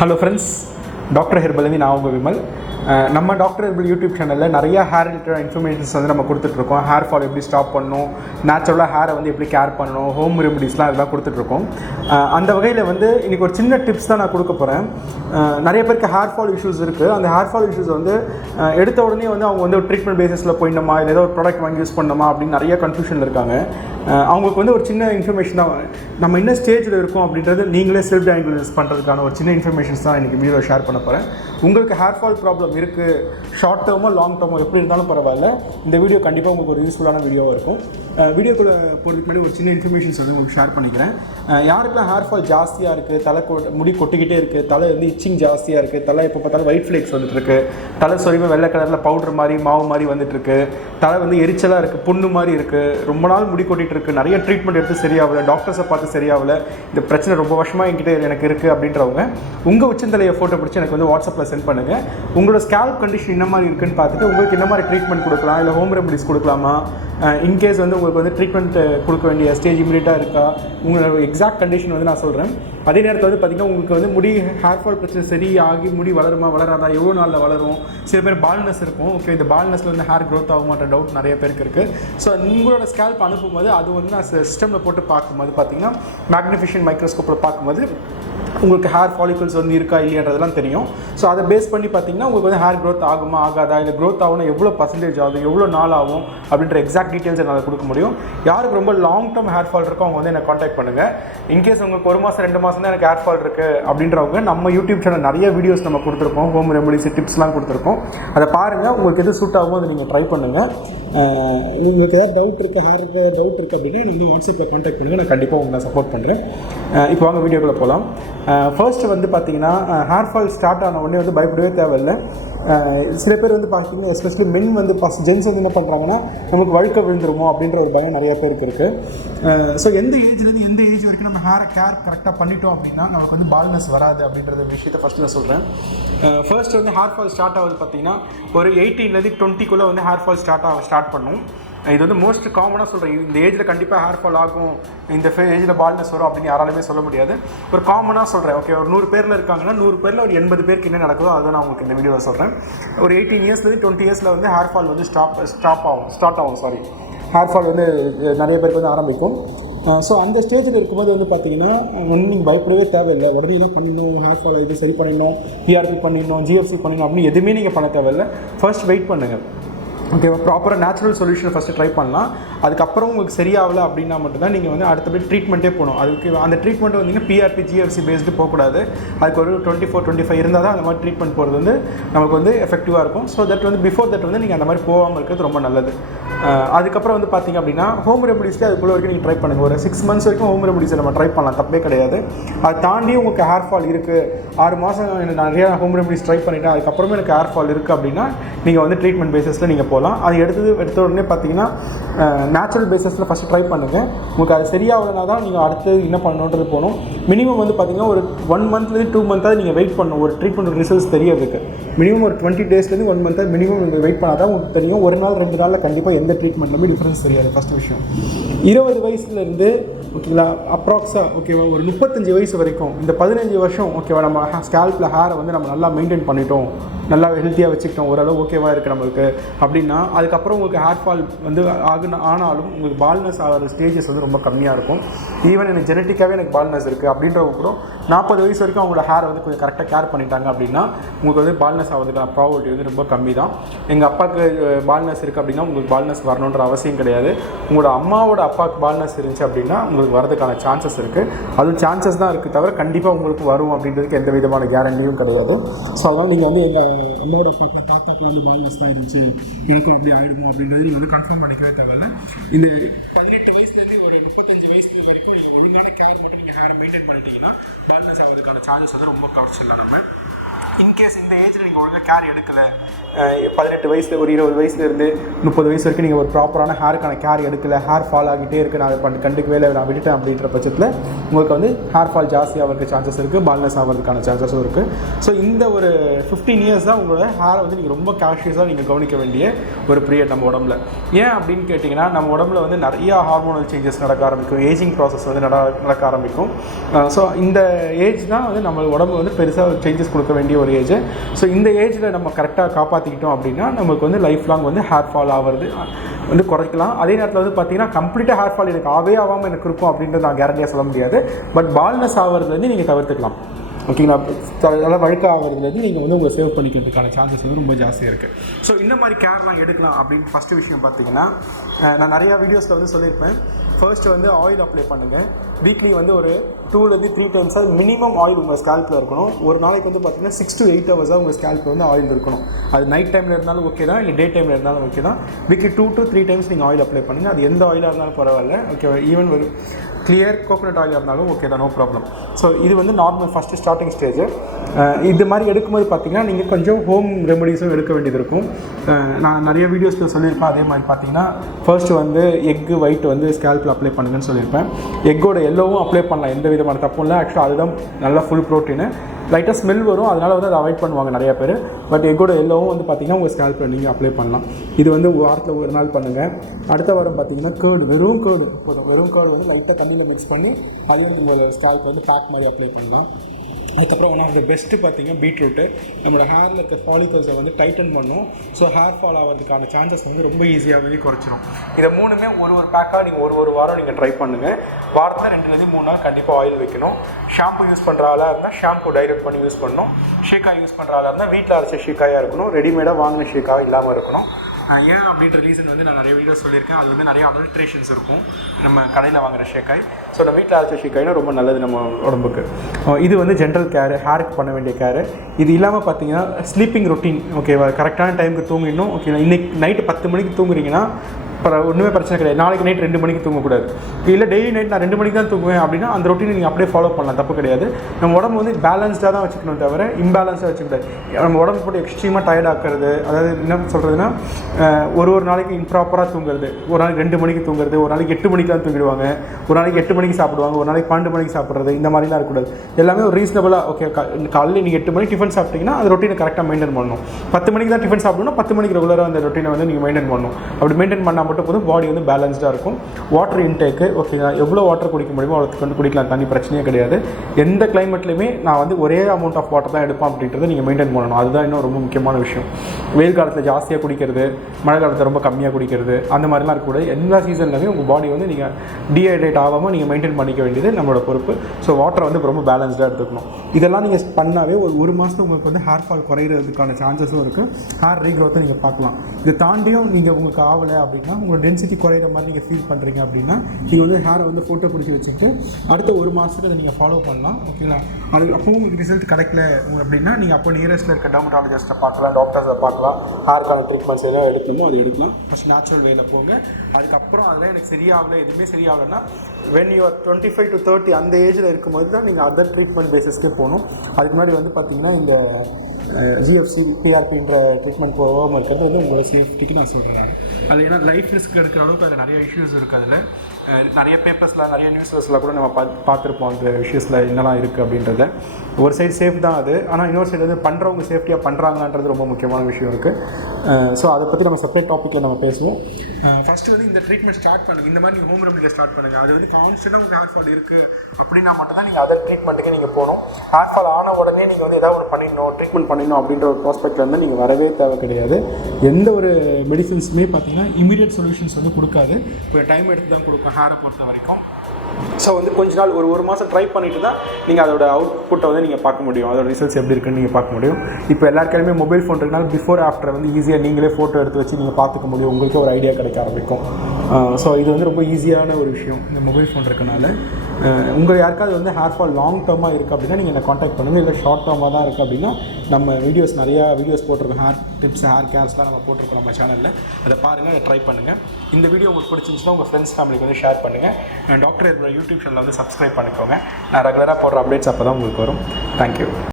Hello friends, Dr Herbal நான் உங்கள் விமல். நம்ம டாக்டர் ஹெர்பல் யூடியூப் சேனலில் நிறைய ஹேர் ரிலேட்டட் இன்ஃபர்மேஷன்ஸ் வந்து நம்ம கொடுத்துட்ருக்கோம். ஹேர் ஃபால் எப்படி ஸ்டாப் பண்ணணும், நேச்சுரலாக ஹேரை வந்து எப்படி கேர் பண்ணணும், ஹோம் ரெமடிஸ்லாம் இதெல்லாம் கொடுத்துட்ருக்கோம். அந்த வகையில் வந்து இன்றைக்கி ஒரு சின்ன டிப்ஸ் தான் நான் கொடுக்க போகிறேன். நிறைய பேருக்கு ஹேர் ஃபால் இஷ்யூஸ் இருக்குது. அந்த ஹேர் ஃபால் இஷ்யூஸ் வந்து எடுத்த உடனே வந்து அவங்க வந்து ஒரு ட்ரீட்மெண்ட் பேசிஸில் போயிடணுமா, இல்லை ஏதோ ஒரு ப்ராடக்ட் வாங்கி யூஸ் பண்ணணுமா அப்படின்னு நிறைய கன்ஃபியூஷனில் இருக்காங்க. அவங்களுக்கு வந்து ஒரு சின்ன இன்ஃபர்மேஷன் தான், நம்ம என்ன ஸ்டேஜில் இருக்கோம் அப்படின்றது நீங்களே செல்ஃப் டயக்னோசிஸ் பண்ணுறதுக்கான ஒரு சின்ன இன்ஃபர்மேஷன்ஸ் தான் இன்றைக்கி வீடியோ ஷேர் பண்ண போகிறேன். உங்களுக்கு ஹேர் ஃபால் ப்ராப்ளம் இருக்குது, ஷார்ட் டேர்மோ லாங் டேர்மோ எப்படி இருந்தாலும் பரவாயில்ல, இந்த வீடியோ கண்டிப்பாக உங்களுக்கு ஒரு யூஸ்ஃபுல்லான வீடியோவாக இருக்கும். வீடியோக்குள்ளே போகிறதுக்கு முன்னாடி ஒரு சின்ன இன்ஃபர்மேஷன்ஸ் வந்து உங்களுக்கு ஷேர் பண்ணிக்கிறேன். யாருக்கெல்லாம் ஹேர் ஃபால் ஜாஸ்தியாக இருக்குது, தலை முடி கொட்டிக்கிட்டே இருக்குது, தலை வந்து இச்சிங் ஜாஸ்தியாக இருக்குது, தலை எப்போ பார்த்தாலும் ஒயிட் ஃப்ளேக்ஸ் வந்துட்டுருக்கு, தலை சொரிமை வெள்ளை கலரில் பவுடர் மாதிரி மாவு மாதிரி வந்துட்டுருக்கு, தலை வந்து எரிச்சலாக இருக்குது, புண்ணு மாதிரி இருக்குது, ரொம்ப நாள் முடி கொட்டிகிட்டு இருக்குது, நிறைய ட்ரீட்மெண்ட் எடுத்து சரியாகலை, டாக்டர்ஸை பார்த்து சரியாகலை, இந்த பிரச்சனை ரொம்ப வருஷமாக என்கிட்ட எனக்கு இருக்குது அப்படின்றவங்க உங்கள் உச்சந்தலையை ஃபோட்டோ பிடிச்சி எனக்கு வந்து வாட்ஸ்அப்பில் சென்ட் பண்ணுங்கள். உங்களோட ஸ்கேல்ப் கண்டிஷன் என்ன மாதிரி இருக்குன்னு பார்த்துட்டு உங்களுக்கு என்ன மாதிரி ட்ரீட்மெண்ட் கொடுக்கலாம், இல்லை ஹோம் ரெமடிஸ் கொடுக்கலாமா, இன்கேஸ் வந்து உங்களுக்கு வந்து ட்ரீட்மெண்ட் கொடுக்க வேண்டிய ஸ்டேஜ் இமீடியட்டாக இருக்கா, உங்களோட எக்ஸாக்ட் கண்டிஷன் வந்து நான் சொல்கிறேன். அதே நேரத்தில் வந்து பார்த்திங்கன்னா உங்களுக்கு வந்து முடி ஹேர் ஃபால் பிரச்சனை சரியாகி முடி வளருமா வளராதா, எவ்வளோ நாளில் வளரும், சில பேர் பால்னஸ் இருக்கும். ஓகே, இந்த பால்னஸில் வந்து ஹேர் க்ரோத் ஆகுமான்ற டவுட் நிறைய பேருக்கு இருக்குது. ஸோ உங்களோட ஸ்கேல்ப் அனுப்பும்போது அது வந்து நான் சிஸ்டமில் போட்டு பார்க்கும்போது பார்த்திங்கன்னா மேக்னிஃபிகேஷன் மைக்ரோஸ்கோப்பில் பார்க்கும்போது உங்களுக்கு ஹேர் ஃபாலிகல்ஸ் வந்து இருக்கா இல்லையன்றதெல்லாம் தெரியும். ஸோ அதை பேஸ் பண்ணி பார்த்தீங்கன்னா உங்களுக்கு வந்து ஹேர் க்ரோத் ஆகுமா ஆகாதா, இல்லை க்ரோத் ஆகணும் எவ்வளோ பர்சன்டேஜ் ஆகும், எவ்வளோ நாள் ஆகும் அப்படின்ற எக்ஸாக்ட் டீட்டெயில்ஸ் என்னால் கொடுக்க முடியும். யாருக்கு ரொம்ப லாங் டேர்ம் ஹேர் ஃபால் இருக்கோ அவங்க வந்து என்னை காண்டாக்ட் பண்ணுங்கள். இன்கேஸ் உங்களுக்கு 1 மாதம் 2 மாதம் தான் எனக்கு ஹேர் ஃபால் இருக்குது அப்படின்றவங்க நம்ம யூடியூப் சேனல் நிறைய வீடியோஸ் நம்ம கொடுத்துருக்கோம், ஹோம் ரெமடிஸ் டிப்ஸ்லாம் கொடுத்துருக்கோம். அதை பாருங்கள், உங்களுக்கு எது சூட் ஆகும் அதை நீங்கள் ட்ரை பண்ணுங்கள். உங்களுக்கு ஏதாவது டவுட் இருக்குது, ஹேருக்கு டவுட் இருக்குது அப்படின்னா வந்து வாட்ஸ்அப்பில் காண்டாக்ட் பண்ணுங்கள், நான் கண்டிப்பாக உங்களை சப்போர்ட் பண்ணுறேன். இப்போ வாங்க வீடியோக்குள்ளே போகலாம். ஃபர்ஸ்ட்டு வந்து பார்த்திங்கன்னா ஹேர் ஃபால் ஸ்டார்ட் ஆன உடனே வந்து பயப்படவே தேவையில்லை. சில பேர் வந்து பார்த்திங்கன்னா எஸ்பெஷலி மென் வந்து ஜென்ஸ் வந்து என்ன பண்ணுறாங்கன்னா நமக்கு வழுக்க விழுந்துருமோ அப்படின்ற ஒரு பயம் நிறைய பேருக்கு இருக்குது. ஸோ எந்த ஏஜ்லேருந்து எந்த ஏஜ் வரைக்கும் நம்ம ஹேரை கேர் கரெக்டாக பண்ணிட்டோம் அப்படின்னா நமக்கு வந்து பால்னஸ் வராது அப்படின்ற விஷயத்தை ஃபஸ்ட்டு நான் சொல்கிறேன். ஃபர்ஸ்ட் வந்து ஹேர் ஃபால் ஸ்டார்ட் ஆகுது பார்த்திங்கன்னா ஒரு 18லேருந்து 20க்குள்ளே வந்து ஹேர் ஃபால் ஸ்டார்ட் பண்ணும். இது வந்து மோஸ்ட் காமனாக சொல்கிறேன். இந்த ஏஜில் கண்டிப்பாக ஹேர் ஃபால் ஆகும், இந்த ஏஜில் பால்னஸ் வரும் அப்படின்னு யாராலுமே சொல்ல முடியாது. ஒரு காமனாக சொல்கிறேன். ஓகே, ஒரு 100 பேரில் இருக்காங்கன்னா 100 பேரில் ஒரு 80 பேருக்கு என்ன நடக்குதோ அதை நான் உங்களுக்கு இந்த வீடியோவில் சொல்கிறேன். ஒரு 18 இயர்ஸ்லேருந்து 20 இயர்ஸில் வந்து ஹேர் ஃபால் வந்து ஸ்டார்ட் ஆகும். ஹேர் ஃபால் வந்து நிறைய பேருக்கு வந்து ஆரம்பிக்கும். ஸோ அந்த ஸ்டேஜில் இருக்கும்போது வந்து பார்த்தீங்கன்னா வந்து நீங்கள் பயப்படவே தேவையில்லை. உடனே என்ன பண்ணிடணும், ஹேர் ஃபால் இது சரி பண்ணிடணும், பிஆர்பி பண்ணிடணும், ஜிஎஃப்சி பண்ணிடணும் அப்படின்னு எதுவுமே நீங்கள் பண்ண தேவையில்லை. ஃபர்ஸ்ட் வெயிட் பண்ணுங்கள். ஓகேவா, ப்ராப்பராக நேச்சுரல் சொல்யூஷனை ஃபஸ்ட்டு ட்ரை பண்ணலாம். அதுக்கப்புறம் உங்களுக்கு சரியாகலை அப்படின்னா மட்டும்தான் நீங்கள் வந்து அடுத்தபடி ட்ரீட்மெண்ட்டே போகணும். அதுக்கு அந்த ட்ரீட்மெண்ட் வந்து பிஆர்பி ஜிஎஃப்சி பேஸ்டு போகக்கூடாது. அதுக்கு ஒரு 24-25 இருந்தால் தான் அந்த மாதிரி ட்ரீட்மெண்ட் போகிறது வந்து நமக்கு வந்து எஃபெக்டிவாக இருக்கும். ஸோ தட் வந்து பிஃபோர் தட் வந்து நீங்கள் அந்த மாதிரி போகாமல் இருக்கிறது ரொம்ப நல்லது. அதுக்கப்புறம் வந்து பார்த்திங்க அப்படின்னா ஹோம் ரெமடிஸ்க்கு அதுக்குள்ள வரைக்கும் நீங்கள் ட்ரை பண்ணுங்கள். ஒரு 6 months வரைக்கும் ஹோம் ரெமடிஸை நம்ம ட்ரை பண்ணலாம், தப்பே கிடையாது. அதை தாண்டி உங்களுக்கு ஹேர் ஃபால் இருக்குது, 6 மாதம் எனக்கு நிறையா ஹோம் ரெமடிஸ் ட்ரை பண்ணிவிட்டேன், அதுக்கப்புறமே எனக்கு ஹேர் ஃபால் இருக்குது அப்படின்னா நீங்கள் வந்து ட்ரீட்மெண்ட் பேசிஸில் நீங்கள் போகலாம். அது எடுத்த உடனே பார்த்தீங்கன்னா நேச்சுரல் பேசிஸில் ஃபஸ்ட்டு ட்ரை பண்ணுங்கள். உங்களுக்கு அது சரியாகலைனா தான் நீங்கள் அடுத்து என்ன பண்ணணுன்றது போகணும். மினிமம் வந்து பார்த்திங்கன்னா ஒரு 1 monthலேருந்து 2 months நீங்கள் வெயிட் பண்ணணும் ஒரு ட்ரீட்மெண்ட் ரிசல்ட்ஸ் தெரியறதுக்கு. மினிமம் ஒரு 20 daysலேருந்து 1 month மினிமம் நீங்கள் வெயிட் பண்ணால் தான் உங்களுக்கு தெரியும். ஒரு நாள் 2 நாளில் கண்டிப்பாக எந்த ட்ரீட்மெண்ட்லுமே டிஃப்ரென்ஸ் தெரியாது. ஃபஸ்ட்டு விஷயம். 20 வயசுலேருந்து ஓகேங்களா, அப்ராக்ஸாக ஓகேவா ஒரு 35 வயசு வரைக்கும் இந்த 15 வருஷம் ஓகேவா நம்ம ஸ்கேல்பில் ஹேரை வந்து நம்ம நல்லா மெயின்டைன் பண்ணிட்டோம், நல்லா ஹெல்த்தியாக வச்சுக்கிட்டோம், ஓரளவு ஓகேவாக இருக்குது நம்மளுக்கு அப்படின்னா அதுக்கப்புறம் உங்களுக்கு ஹேர் ஃபால் வந்து ஆனாலும் உங்களுக்கு பால்னஸ் ஆகிற ஸ்டேஜஸ் வந்து ரொம்ப கம்மியாக இருக்கும். ஈவன் எனக்கு ஜெனட்டிக்காகவே எனக்கு பால்னஸ் இருக்குது அப்படின்றவங்க கூட 40 வயசு வரைக்கும் அவங்களோட ஹேரை வந்து கொஞ்சம் கரெக்டாக கேர் பண்ணிட்டாங்க அப்படின்னா உங்களுக்கு வந்து பால்னஸ் ஆகிறதுக்கான ப்ராபபிலிட்டி வந்து ரொம்ப கம்மி தான். எங்கள் அப்பாவுக்கு பால்னஸ் இருக்குது அப்படின்னா உங்களுக்கு பால்னஸ் வரணுன்ற அவசியம் கிடையாது. உங்களோட அம்மாவோட அப்பாவுக்கு பால்னஸ் இருந்துச்சு அப்படின்னா உங்களுக்கு வரதுக்கான சான்சஸ் இருக்குது. அதுவும் சான்சஸ் தான் இருக்குது தவிர கண்டிப்பாக உங்களுக்கு வரும் அப்படின்றதுக்கு எந்த விதமான கேரண்டியும் கிடையாது. ஸோ அதனால் நீங்கள் வந்து எங்கள் அம்மாவோட அப்பாக்கில் தாத்தாக்கில் வந்து பால்னஸ் தான் இருந்துச்சு, எனக்கும் அப்படி ஆகிடுமோ அப்படின்றது நீங்கள் வந்து கன்ஃபார்ம் பண்ணிக்கவே தேவையில்ல. இந்த 18 வயசுலேருந்து ஒரு 35 வயசு வரைக்கும் நீங்கள் ஒழுங்கான கேர் மட்டும் நீங்கள் ஹேர் மெயின்டைன் பண்ணிட்டீங்கன்னா பால்னஸ் ஆகிறதுக்கான சான்சஸ் வந்து ரொம்ப குறைச்சிடலாம் நம்ம. இன்கேஸ் இந்த ஏஜில் நீங்கள் ஒழுங்காக கேர் எடுக்கலை, 18 வயசு ஒரு 20 வயசுலேருந்து 30 வயசு வரைக்கும் நீங்கள் ஒரு ப்ராப்பரான ஹேருக்கான கேர் எடுக்கலை, ஹேர் ஃபால் ஆகிட்டே இருக்குது, நான் கண்டுக்கவே இல்லை, நான் விட்டுட்டேன் அப்படின்ற பட்சத்தில் உங்களுக்கு வந்து ஹேர் ஃபால் ஜாஸ்தி ஆகிறதுக்கு சான்சஸ் இருக்குது, பால்னஸ் ஆகிறதுக்கான சான்சஸும் இருக்குது. ஸோ இந்த ஒரு 15 இயர்ஸ் தான் உங்களோட ஹேரை வந்து நீங்கள் ரொம்ப கான்ஷியஸாக நீங்கள் கவனிக்க வேண்டிய ஒரு பீரியட் நம்ம உடம்புல. ஏன் அப்படின்னு கேட்டிங்கன்னா, நம்ம உடம்புல வந்து நிறையா ஹார்மோனல் சேஞ்சஸ் நடக்க ஆரம்பிக்கும், ஏஜிங் ப்ராசஸ் வந்து நடக்க ஆரம்பிக்கும். ஸோ இந்த ஏஜ் தான் வந்து நம்ம உடம்பு வந்து பெருசாக சேஞ்சஸ் கொடுக்க வேண்டிய ஒரு ஏஜ். ஸோ இந்த ஏஜில் நம்ம கரெக்டாக காப்பாற்றிக்கிட்டோம் அப்படின்னா நமக்கு வந்து லைஃப் லாங் வந்து ஹேர் ஃபால் ஆகிறது வந்து குறைக்கலாம். அதே நேரத்தில் வந்து பார்த்திங்கன்னா கம்ப்ளீட்டாக ஹேர் ஃபால் எனக்கு ஆகாமல் எனக்கு இருக்கும் அப்படின்றது நான் கேரண்டியாக சொல்ல முடியாது. பட் பால்னஸ் ஆகிறதுலேருந்து நீங்கள் தவிர்த்துக்கலாம். ஓகேங்களா? நல்லா வழுக்க ஆகிறதுலேருந்து நீங்கள் வந்து உங்களை சேவ் பண்ணிக்கிறதுக்கான சான்சஸ் வந்து ரொம்ப ஜாஸ்தியாக இருக்குது. ஸோ இந்த மாதிரி கேர்லாம் எடுக்கலாம் அப்படின்னு ஃபஸ்ட்டு விஷயம் பார்த்தீங்கன்னா, நான் நிறையா வீடியோஸில் வந்து சொல்லியிருப்பேன். ஃபர்ஸ்ட்டு வந்து ஆயில் அப்ளை பண்ணுங்கள். வீக்லி வந்து ஒரு 2-3 டைம்ஸாக மினிமம் ஆயில் உங்கள் ஸ்கேல்பில் இருக்கணும். ஒரு நாளைக்கு வந்து பார்த்திங்கன்னா 6 to 8 ஹவர்ஸாக உங்கள் ஸ்கேல்பில் வந்து ஆயில் இருக்கணும். அது நைட் டைமில் இருந்தாலும் ஓகே தான், இல்லை டே டைமில் இருந்தாலும் ஓகே தான். வீக்லி 2 to 3 டைம்ஸ் நீங்கள் ஆயில் அப்ளை பண்ணுங்கள். அது எந்த ஆயிலாக இருந்தாலும் பரவாயில்ல, ஓகே. ஈவன் ஒரு கிளியர் கோகோனட் ஆயில் இருந்தாலும் ஓகே தான், நோ ப்ராப்ளம். ஸோ இது வந்து நார்மல் ஃபஸ்ட்டு ஸ்டார்டிங் ஸ்டேஜ். இது மாதிரி எடுக்கும்போது பார்த்திங்கன்னா நீங்கள் கொஞ்சம் ஹோம் ரெமடிஸும் எடுக்க வேண்டியது இருக்கும். நான் நிறைய வீடியோஸில் சொல்லியிருப்பேன். அதே மாதிரி பார்த்திங்கன்னா ஃபர்ஸ்ட்டு வந்து எக்கு ஒயிட் வந்து ஸ்கேல்பில் அப்ளை பண்ணுங்கன்னு சொல்லியிருப்பேன். எக்கோட எல்லோவும் அப்ளை பண்ணலாம், எந்த விதமான தப்பும் இல்லை. ஆக்சுவலாக அதுதான் நல்லா ஃபுல் ப்ரோட்டீனு. லைட்டாக ஸ்மெல் வரும், அதனால் வந்து அதை அவாய்ட் பண்ணுவாங்க நிறையா பேர். பட் எக்கோட எல்லோவும் வந்து பார்த்திங்கன்னா உங்கள் ஸ்கேல்பில் நீங்கள் அப்ளை பண்ணலாம். இது வந்து வாரத்தில் ஒரு நாள் பண்ணுங்கள். அடுத்த வாரம் பார்த்திங்கன்னா கேர்டு, வெறும் கேர்டு போதும். வெறும் கேர்டு வந்து லைட்டாக தண்ணியில் மிக்ஸ் பண்ணி அது வந்து உங்கள் ஸ்கேல்ப் வந்து பேக் மாதிரி அப்ளை பண்ணலாம். அதுக்கப்புறம் ஒன் ஆஃப் த பெஸ்ட்டு பார்த்திங்கன்னா பீட்ரூட்டு. நம்மளோட ஹேரில் இருக்க ஃபாலிகல்ஸை வந்து டைட்டன் பண்ணும். ஸோ ஹேர் ஃபால் ஆகிறதுக்கான சான்சஸ் வந்து ரொம்ப ஈஸியாகவே குறைச்சிரும். இதை மூணுமே ஒரு பேக்காக நீங்கள் ஒரு வாரம் நீங்கள் ட்ரை பண்ணுங்கள். வாரத்தில் 2-3 நாள் கண்டிப்பாக ஆயில் வைக்கணும். ஷாம்பு யூஸ் பண்ணுற ஆளாக இருந்தால் ஷாம்பு டைரெக்ட் பண்ணி யூஸ் பண்ணணும். ஷீக்காய் யூஸ் பண்ணுற ஆளாக இருந்தால் வீட்டில் அரைச்ச ஷீக்காயாக இருக்கணும், ரெடிமேடாக வாங்கின ஷீக்காக இல்லாமல் இருக்கணும். ஏன் அப்படின்ற ரீசன் வந்து நான் நிறைய வீடியோஸ் சொல்லியிருக்கேன். அது வந்து நிறைய அடல்ட்ரேஷன்ஸ் இருக்கும் நம்ம கடையில் வாங்குகிற ஷேக்காய். ஸோ நம்ம வீட்டில் அரைச்ச ஷேக்காய்னா ரொம்ப நல்லது நம்ம உடம்புக்கு. இது வந்து ஜென்ரல் கேரு, ஹேருக்கு பண்ண வேண்டிய கேரு. இது இல்லாமல் பார்த்தீங்கன்னா ஸ்லீப்பிங் ரொட்டீன், ஓகேவா? கரெக்டான டைமுக்கு தூங்கிடணும். ஓகே, இன்றைக்கி நைட்டு 10 மணிக்கு தூங்குறீங்கன்னா ஒன்றுமே பிரச்சனை கிடையாது. நாளைக்கு நைட் 2 மணிக்கு தூங்கக்கூடாது. இல்லை டெய்லி நைட் நான் 2 மணிக்கு தான் தூங்குவேன் அப்படின்னா அந்த ரொட்டீனை நீங்கள் அப்படியே ஃபாலோ பண்ணலாம், தப்பு கிடையாது. நம்ம உடம்பு வந்து பேலன்ஸ்டாக தான் வச்சுக்கணும், தவிர இம்பேலன்ஸாக வச்சுக்கூடாது. நம்ம உடம்பு போட்டு எக்ஸ்ட்ரீமாக டயர்ட் ஆக்குறது, அதாவது என்ன சொல்கிறதுனா ஒரு நாளைக்கு இம்ப்ராப்பராக தூங்குறது. ஒரு நாளைக்கு 2 மணிக்கு தூங்குறது, ஒரு நாளைக்கு 8 மணிக்கு தான் தூங்கிடுவாங்க, ஒரு நாளைக்கு 8 மணிக்கு சாப்பிடுவாங்க, ஒரு நாளைக்கு 12 மணிக்கு சாப்பிட்றது, இந்த மாதிரிலாம் இருக்கக்கூடாது. எல்லாமே ஒரு ரீசனபிளாக, ஓகே. காலையில் நீங்கள் 8 மணிக்கு டிஃபன் சாப்பிட்டீங்கன்னா அந்த ரொட்டீனை கரெக்டாக மெயின்டைன் பண்ணணும். 10 மணிக்கு தான் டிஃபன் சாப்பிடணும், 10 மணிக்கு ரெகுலராக அந்த ரொட்டீனை வந்து நீங்கள் மெயின்டைன் பண்ணணும். அப்படி மெயின்டைன் பண்ணால் மட்டும் போதும், பாடி வந்து பேலன்ஸ்டாக இருக்கும். வாட்டர் இன்டேக்கு, ஓகேங்களா? எவ்வளோ வாட்டர் குடிக்க முடியுமோ அவ்வளோத்துக்கு வந்து குடிக்கலாம், தண்ணி பிரச்சனையே கிடையாது. எந்த கிளைமேட்லையுமே நான் வந்து ஒரே அமௌண்ட் ஆஃப் வாட்டர் தான் எடுப்பேன் அப்படின்றத நீங்கள் மெயின்டைன் பண்ணணும். அதுதான் இன்னும் ரொம்ப முக்கியமான விஷயம். வெயில் காலத்தில் ஜாஸ்தியாக குடிக்கிறது, மழை காலத்தில் ரொம்ப கம்மியாக குடிக்கிறது, அந்த மாதிரிலாம் இருக்கக்கூடாது. எல்லா சீசன்லையுமே உங்கள் பாடி வந்து நீங்கள் டீஹைட்ரேட் ஆகாமல் நீங்கள் மெயின்டைன் பண்ணிக்க வேண்டியது நம்மளோட பொறுப்பு. ஸோ வாட்டரை வந்து ரொம்ப பேலன்ஸ்டாக எடுத்துக்கணும். இதெல்லாம் நீங்கள் பண்ணாவே ஒரு மாதம் உங்களுக்கு வந்து ஹேர் ஃபால் குறையிறதுக்கான சான்சஸும் இருக்குது. ஹேர் ரீக்ரோத்தை நீங்கள் பார்க்கலாம். இது தாண்டியும் நீங்கள் உங்களுக்கு ஆகலை அப்படின்னா, உங்களோட டென்சிட்டி குறையிற மாதிரி நீங்கள் ஃபீல் பண்ணுறீங்க அப்படின்னா, நீங்கள் வந்து ஹேரை வந்து ஃபோட்டோ பிடிச்சி வச்சுக்கிட்டு அடுத்த ஒரு மாதத்துக்கு அதை நீங்கள் ஃபாலோ பண்ணலாம், ஓகேங்களா? அது அப்போ உங்களுக்கு ரிசல்ட் கிடைக்கல அப்படின்னா நீங்கள் அப்போ நியரஸ்ட்டில் இருக்க டெர்மட்டாலஜிஸ்ட்டை பார்க்கலாம், டாக்டர்ஸை பார்க்கலாம். ஹேருக்கான ட்ரீட்மெண்ட்ஸ் எதாவது எடுக்கணுமோ அது எடுக்கலாம். ஃபஸ்ட் நேச்சுரல் வேயில் போங்க. அதுக்கப்புறம் அதெல்லாம் எனக்கு சரியாகலை, எதுவுமே சரியாகலைன்னா வென் யூ ஆர் 25 to 30 அந்த ஏஜில் இருக்கும்போது தான் நீங்கள் அதர் ட்ரீட்மெண்ட் பேசிஸ்க்கே போகணும். அதுக்கு முன்னாடி வந்து பார்த்திங்கன்னா இந்த ஜிஎஃப்சி பிஆர்பின்ற ட்ரீட்மெண்ட் போகாமல் இருக்கிறது வந்து உங்களோட சேஃப்டிக்கு நான் சொல்கிறேன். அது ஏன்னா லைஃப் ரிஸ்க் எடுக்கிற அளவுக்கு அதில் நிறைய இஷ்யூஸ் இருக்குது. அதில் நிறைய பேப்பர்ஸில் நிறைய நியூஸஸில் கூட நம்ம பார்த்துருப்போம் அந்த இஷ்யூஸில் என்னெல்லாம் இருக்குது அப்படின்றத. ஒரு சைடு சேஃப் தான் அது, ஆனால் இன்னொரு சைடு வந்து பண்ணுறவங்க சேஃப்டியாக பண்ணுறாங்கன்றது ரொம்ப முக்கியமான விஷயம் இருக்குது. ஸோ அதை பற்றி நம்ம செப்பரேட் டாப்பிக்கில் நம்ம பேசுவோம். ஃபஸ்ட்டு வந்து இந்த ட்ரீட்மெண்ட் ஸ்டார்ட் பண்ணுங்கள். இந்த மாதிரி நீங்கள் ஹோம் ரெமடியில் ஸ்டார்ட் பண்ணுங்கள். அது வந்து கான்ஸ்டன்ட்டாக உங்களுக்கு ஹேர் ஃபால் இருக்குது அப்படின்னா மட்டும் தான் நீங்கள் அதர் ட்ரீட்மெண்ட்டுக்கு நீங்கள் போகணும். ஹேர் ஃபால் ஆன உடனே நீங்கள் வந்து ஏதாவது ஒரு பண்ணிடணும், ட்ரீட்மெண்ட் பண்ணிடணும் அப்படின்ற ஒரு ப்ராஸ்பெக்டில் வந்து நீங்கள் வரவே தேவை கிடையாது. எந்த ஒரு மெடிசன்ஸுமே பார்த்தீங்கன்னா இமீடியட் சொல்யூஷன்ஸ் வந்து கொடுக்காது. இப்போ டைம் எடுத்து தான் கொடுக்கும் ஹேரை பொறுத்த வரைக்கும். ஸோ வந்து கொஞ்ச நாள் ஒரு மாதம் ட்ரை பண்ணிவிட்டு தான் நீங்கள் அதோட அவுட்புட்டை வந்து நீங்கள் பார்க்க முடியும், அதோட ரிசல்ட்ஸ் எப்படி இருக்குன்னு நீங்கள் பார்க்க முடியும். இப்போ எல்லாருக்குமே மொபைல் ஃபோன் இருக்கனால பிஃபோர் ஆஃப்டர் வந்து ஈஸியாக நீங்களே ஃபோட்டோ எடுத்து வச்சு நீங்கள் பார்த்துக்க முடியும், உங்களுக்கே ஒரு ஐடியா கிடைக்க ஆரம்பிக்கும். ஸோ இது வந்து ரொம்ப ஈஸியான ஒரு விஷயம் இந்த மொபைல் ஃபோன் இருக்கனால. உங்கள் யாருக்காவது வந்து ஹேர் ஃபால் லாங் டேர்மாக இருக்குது அப்படின்னா நீங்கள் என்னை காண்டாக்ட் பண்ணுங்கள். இல்லை ஷார்ட் டேர்மாக தான் இருக்குது அப்படின்னா நம்ம நிறையா வீடியோஸ் போட்டிருக்கோம், ஹேர் டிப்ஸ், ஹேர் கேர்ஸ்லாம் நம்ம போட்டிருக்கோம் நம்ம சேனலில். அதை பாருங்கள், அதை ட்ரை பண்ணுங்கள். இந்த வீடியோ உங்களுக்கு பிடிச்சிருந்துச்சுன்னா உங்கள் ஃப்ரெண்ட்ஸ் ஃபேமிலிக்கு வந்து ஷேர் பண்ணுங்கள். டாக்டர் ஹெர்பல் யூடியூப் சேனலில் வந்து சப்ஸ்கிரைப் பண்ணிக்கோங்க. நான் ரெகுலராக போடுற அப்டேட்ஸ் அப்போ தான் உங்களுக்கு வரும். தேங்க்யூ.